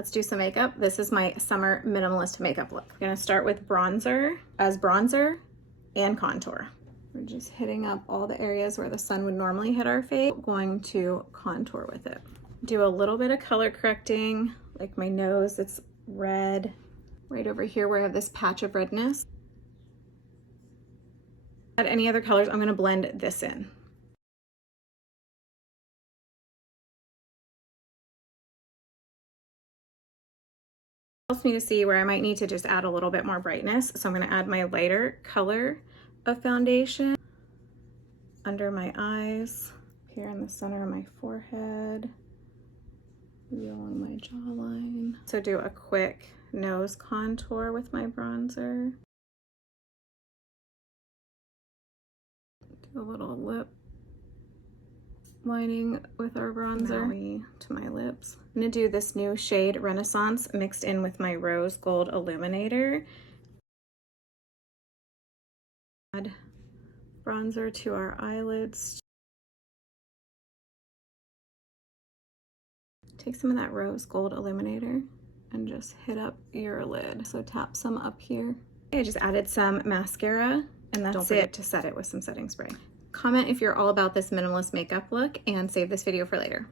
Let's do some makeup. This is my summer minimalist makeup look. I'm gonna start with bronzer and contour. We're just hitting up all the areas where the sun would normally hit our face. Going to contour with it. Do a little bit of color correcting, like my nose, it's red. Right over here where I have this patch of redness. Add any other colors, I'm gonna blend this in. Helps me to see where I might need to just add a little bit more brightness. So I'm going to add my lighter color of foundation under my eyes, here in the center of my forehead, along my jawline. So do a quick nose contour with my bronzer. Do a little lip lining with our bronzer. Now to my lips. I'm gonna do this new shade Renaissance mixed in with my rose gold illuminator. Add bronzer to our eyelids. Take some of that rose gold illuminator and just hit up your lid. So tap some up here. I just added some mascara, and that's it, to set it with some setting spray. Comment if you're all about this minimalist makeup look, and save this video for later.